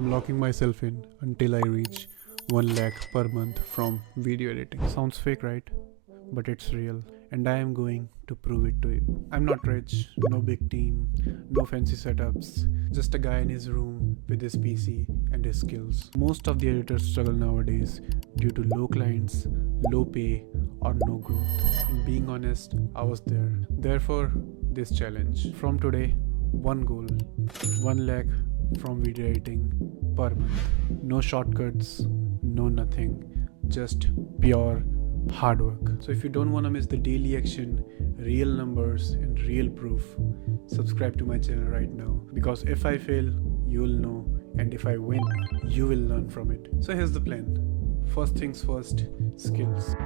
I'm locking myself in until I reach 1 lakh per month from video editing. Sounds fake, right? But it's real, and I am going to prove it to you. I'm not rich, no big team, no fancy setups, just a guy in his room with his PC and his skills. Most of the editors struggle nowadays due to low clients, low pay, or no growth. And being honest, I was there. Therefore, this challenge. From today, one goal, 1 lakh from video editing per month. No shortcuts, no nothing, just pure hard work. So if you don't want to miss the daily action, real numbers and real proof, subscribe to my channel right now, because if I fail, you'll know, and if I win, you will learn from it. So here's the plan. First things first, skills.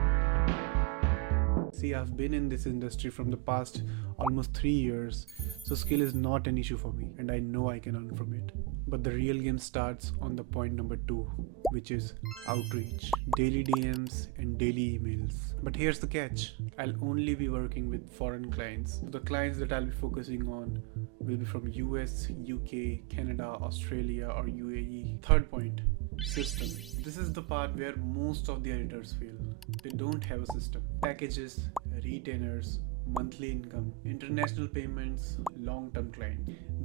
See, I've been in this industry from the past almost 3 years, so skill is not an issue for me, and I know I can earn from it. But the real game starts on the point number 2, which is outreach, daily DMs and daily emails. But here's the catch. I'll only be working with foreign clients. The clients that I'll be focusing on will be from US, UK, Canada, Australia, or UAE. Third point, system. This is the part where most of the editors fail. They don't have a system. Packages, retainers, monthly income, international payments, long-term client.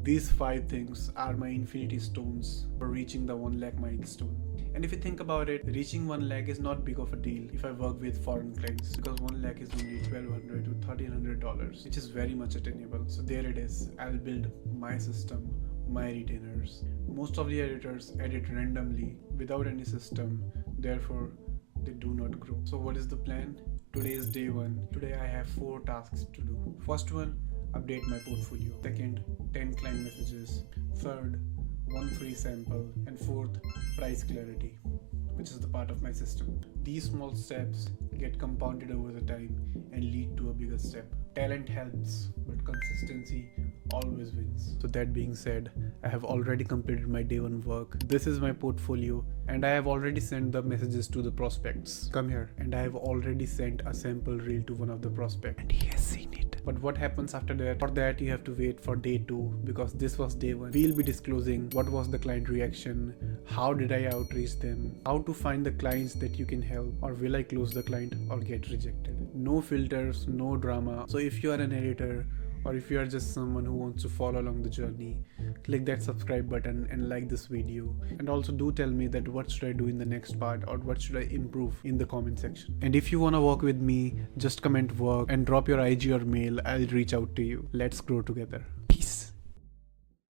These 5 things are my infinity stones for reaching the 1 lakh milestone. And if you think about it, reaching 1 lakh is not big of a deal if I work with foreign clients, because 1 lakh is only $1,200 to $1,300, which is very much attainable. So there it is. I'll build my system, my retainers. Most of the editors edit randomly without any system, therefore they do not grow. So what is the plan? Today is day 1. Today I have 4 tasks to do. First one, update my portfolio. Second, 10 client messages. Third, 1 free sample. And fourth, price clarity, which is the part of my system. These small steps get compounded over the time and lead to a bigger step. Talent helps, but consistency always wins. So that being said, I have already completed my day 1 work. This is my portfolio, and I have already sent the messages to the prospects. Come here. And I have already sent a sample reel to one of the prospects, and he has seen it. But what happens after that? For that you have to wait for day 2, because this was day 1. We'll be disclosing what was the client reaction, how did I outreach them, how to find the clients that you can help, or will I close the client or get rejected. No filters, no drama. So if you are an editor, or if you are just someone who wants to follow along the journey, click that subscribe button and like this video. And also do tell me that what should I do in the next part, or what should I improve in the comment section. And if you want to work with me, just comment work and drop your IG or mail. I'll reach out to you. Let's grow together.